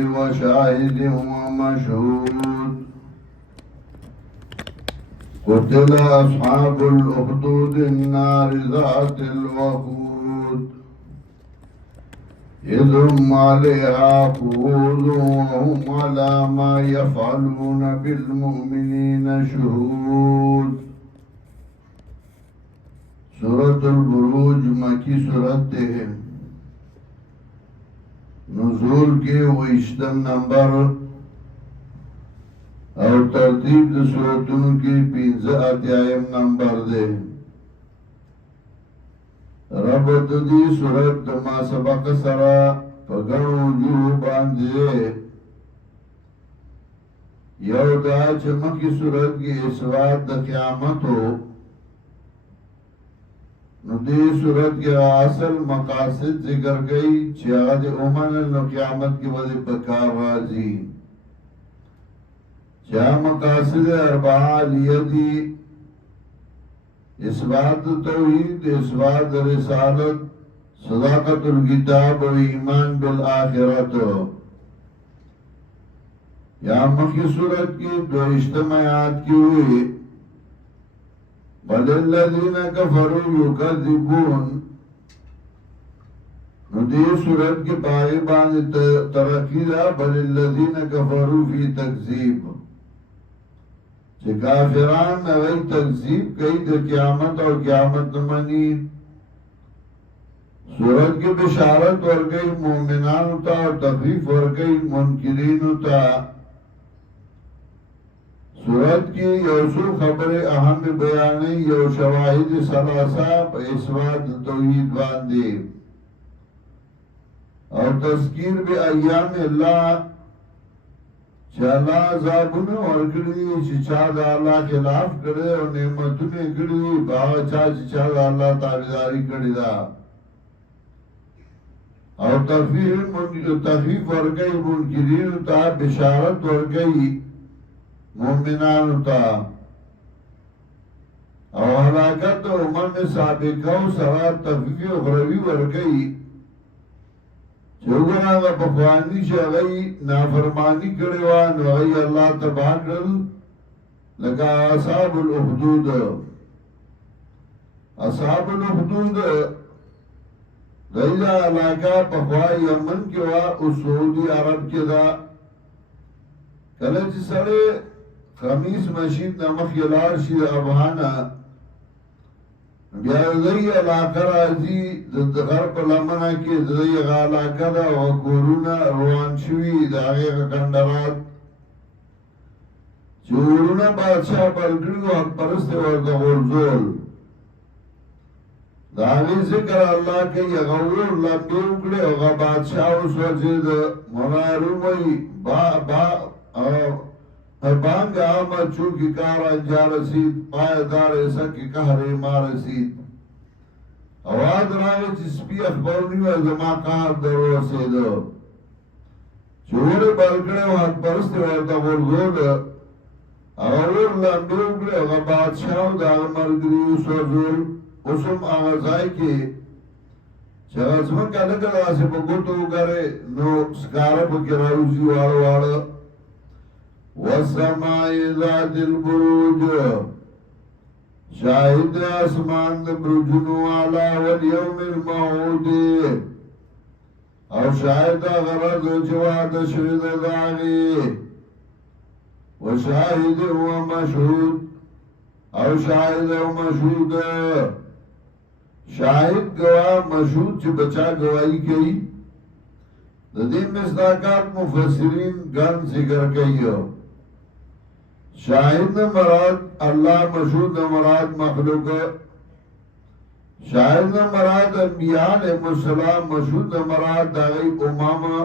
وشاهد ومشهود قتل أصحاب الأخدود النار ذات الوقود إذ هم عليها قعود وهم على ما يفعلون بالمؤمنين شهود. سورة البروج مکی سورت ہے، نزول کے 20 نمبر اور ترتیب د سورتونو کی 15 نمبر دے. رب دی سورت ما سبق سرا پگنو وجوه باندے یو دا چمکی سورت کی اسوات دا قیامت ہو. نو دی صورت کی اصل مقاصد ذکر گئی چیاد امن نو قیامت کی وجہ پکار راضی چا مقاصد اربعہ لیدی اثبات توحید، اثبات رسالت، صداقت الکتاب و ایمان بالآخرت. یا مخی صورت کی 22 آیات کی ہوئی بل الذین کفروا یکذبون. نو دی صورت کی پائی باندې ترقی دا بل الذین کفروا فی تکذیب چه کافران نوی تکذیب کئی دا قیامت اور قیامت نمانی. صورت کی بشارت ورگئی مومنان تا اور تخفیف ورگئی منکرین تا. صورت کی یوسو خبر اہم بیانی یو شواہد سلاسہ پا اسوات توحید باندے اور تذکیر بی ایام اللہ چا اللہ عذابون ورکڑی چا دا اللہ خلاف کرے اور نعمتون کڑی باغ چا دا اللہ تابداری کڑی دا اور تخفیف ورگئی منکرین تا بشارت ورگئی مومنان تا او حلاکت امم سابقہ و سرات تخفیف اخروی ورگئی چوگنا دا پخوانی شاگئی نافرمانی کروان وغی اللہ تباہ کرل لکا اصحاب الاخدود. اصحاب الاخدود غیدہ علاقہ پخوائی یمن کے وا اس سعودی عرب کے دا کلچ سرے خمیس مشید نمخ یلار شید افغانا بیادی علاقہ رازی غرب لمنہ کی دی علاقہ دا وکورونا روان شوی دا غیق کندرات چورونا بادشاہ پلکڑی و حق پرست ورد غرزول دا غی ذکر اللہ کے یغور لبی اکڑے وغا بادشاہ اس وجد مناروی بانگ آمد چونکی کار انجا رسید پایدار ایسا کی کہر ما رسید آواز راوی چسپی اخبرنی و ازما کار درو رسیدو چور بلکڑے و حق پرست ورطا غرزول اغور لنبی اکڑے وغا بادشاہ دا مرگری اس وزول اسم آغازائی کی چغزمن کا لکل آسی پا گوتو کرے نو سکارا پا کراروزی وارو وارو والسماء ذات البروج شاہد اسمان برجنو علا والیوم الموعود او شاہد غرد جواد شوید داغی وشاہد و مشہود او شاہد و مشہود. شاہد گواہ مشہود چی بچا گواہی کئی دین مصداقات مفسرین گن ذکر کئی ہو. شاہد مراد اللہ، مشہود مراد مخلوق، شاہد مراد انبیاء علیہ السلام، مشہود مراد داغی امامہ،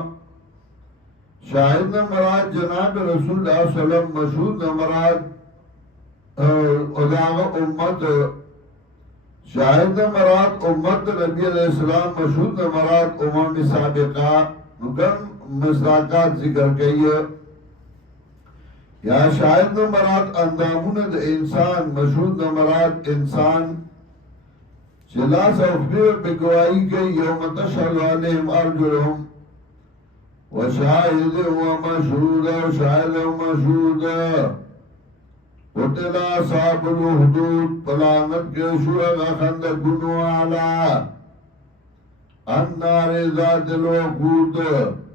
شاہد مراد جناب رسول اللہ صلی اللہ علیہ وسلم، مشہود مراد اداغ امت، شاہد مراد امت نبی علیہ السلام، مشہود مراد امم سابقہ. گن مصداقات ذکر کئی ہے. یا شاہد مراد اندامون دا انسان، مشہود مراد انسان چلا سوفیر پہ گواہی کئی یوم تشہد علیہم ارجلہم وشاهد ومشهود وشاهد ومشهود قتل اصحاب الأخدود پلانت کے شوغ خندقون والا النار ذات الوقود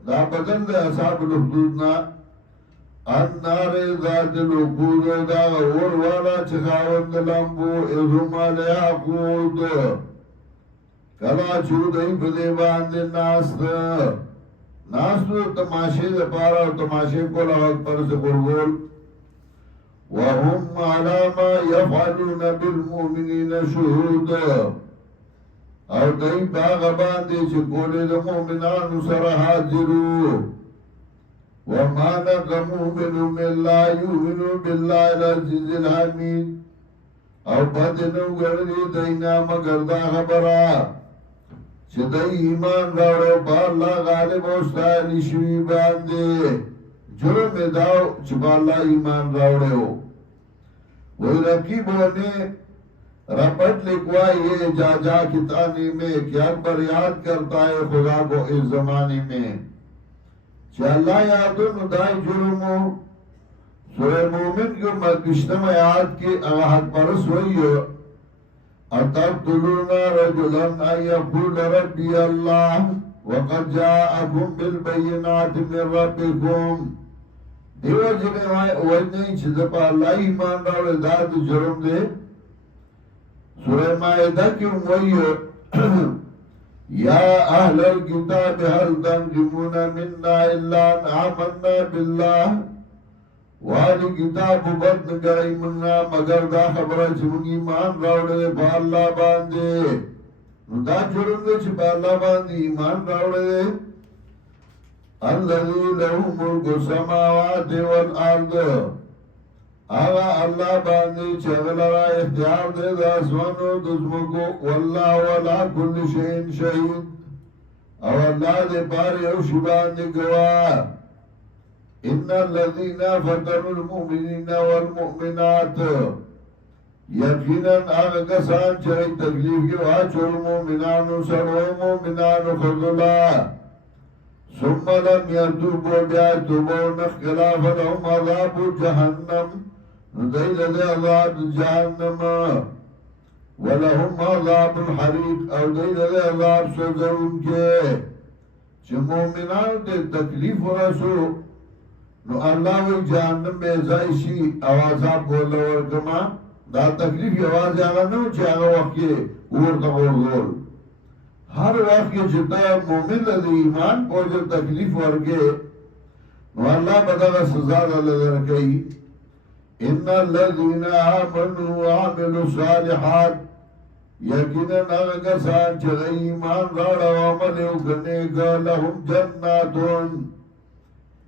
دا بدل دے اصحاب الأخدود نا النار ذات الوقود دا غور والا چخاوند لمبو اذم علیہ قود کلا چودئی بدے باندے ناستو تماشے دے پارا تماشے کو لوگ پر سے گل وهم على ما يفعلون بالمؤمنين شهود او دای باغ باندې چې کولې د مؤمنانو سره حاضرو وما نقموا منهم الا يؤمنوا بالله العزيز الحميد او بدنو ګرځي دینا مگر دا خبره چې دای ایمان راوړو په الله غالب او ستایل شي باندې جرم داو چې الله ایمان راوړو وہی رقیبوں نے رپٹ لکھوائی ہے جا جا کتانی میں کہ اکبر یاد کرتا ہے خدا کو اس زمانے میں چہ اللہ یادن دائی جرمو سورہ مومن کی مدشتم آیات کی حق پرس ہوئی ہے اتقتلون رجلا ان یقول ربی اللہ وقد جاءکم بالبینات من ربکم دیو جنے وجنی چیز پا اللہ ایمان راوڑے داد جرم دے سورہ مائدہ کیوں وہی یا اہل الكتاب هل تنقمون منا الا ان آمنا باللہ والی کتاب بدن گئی منا مگر دا خبرہ چمون ایمان راوڑے دے پا اللہ باندے دا جرم دے چھ پا اللہ باندے ایمان راوڑے دے الذي له ملك السماوات والارض آغا اللہ باندی چغلرا اختیار دے دا اسمانو دزمکو واللہ ولا کل شئین شہید او اللہ دے پاری او شبان دے گواہ ان الذین فتنوا المؤمنین والمؤمنات یقینا آغا کسان چاہی تکلیف کے واچو المؤمنانو سرو مؤمنانو خضلا ثم لم يتوبوا بيتوبوا نخلاف لهم عذاب جهنم نديل دي عذاب جهنم ولهم عذاب الحريق او ديل دي عذاب سوزون کے چه مومنان دے تکلیف ورسو نو اللہ وی جہنم میں ازائشی او عذاب بولا ورکما دا تکلیف یواز آگا نو چه آگا وقت کے ورطا غور ہر وقت کے جتا مومن لدی ایمان پوچھے تکلیف ورگے نو اللہ بدغا سزا لدر کئی ان الذین آمنوا وعملوا الصالحات یقینا ناغا سان چغی ایمان راڑا وعملیو کرنے کا لهم جناتون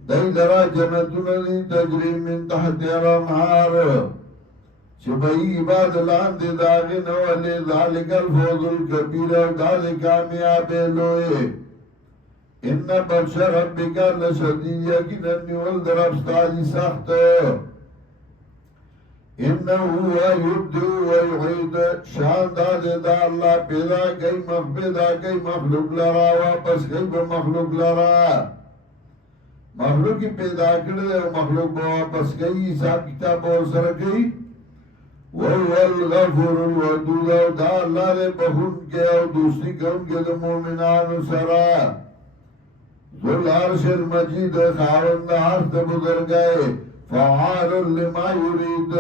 دی درا جنتون دی تجری من تحت الانہار چبئی عباد لان دے داغی نوالی ذالک الفوض الكبیر و داغی کامیاب لوئے ان بخش ربکا لشدید یقین نیول در ابستادی سخت انہو یبدو و یعید شان دادے دا اللہ پیدا کئی مخلوق لرا واپس کئی بمخلوق لرا مخلوقی پیدا کردے و مخلوق واپس کئی حساب کتاب اور سر کئی وَهُوَ الْغَفُورُ الْوَدُودُ او دا اللہ دے بخون کے او دوسری کون کے دا مومنان سرا ذو العرش المجید خاوند عرش دا بزرگائے فعال لما یرید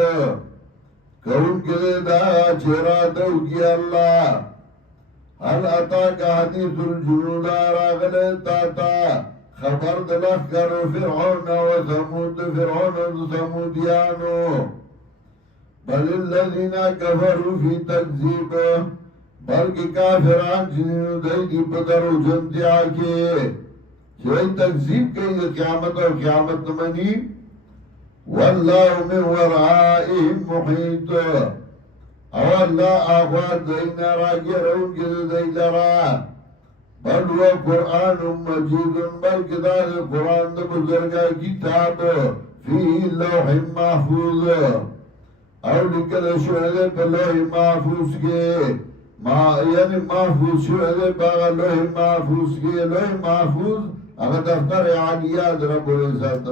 کون کے دا چرا دو کی اللہ حل عطا کا حدیث الجنود آراغل تاتا خبر دلخ کرو فرعون و ثمود فرعون و ثمودیانو بل الذین کفروا فی تکذیب بلکہ کافران جنہوں دی پدر و جنتیا کے چوئی تکذیب کئی قیامت اور قیامت نمانی واللہ من ورائهم محیط او اللہ آخوات دینا راگی رون کے دیلرا بل و قرآن مجید بلکہ دا قرآن دا بزرگا کتاب فی لوح محفوظ او لکل شہدے پر لوح محفوظ کے یعنی محفوظ شہدے پر لوح محفوظ کے لوح محفوظ هغه دفتر عالیه د رب العزت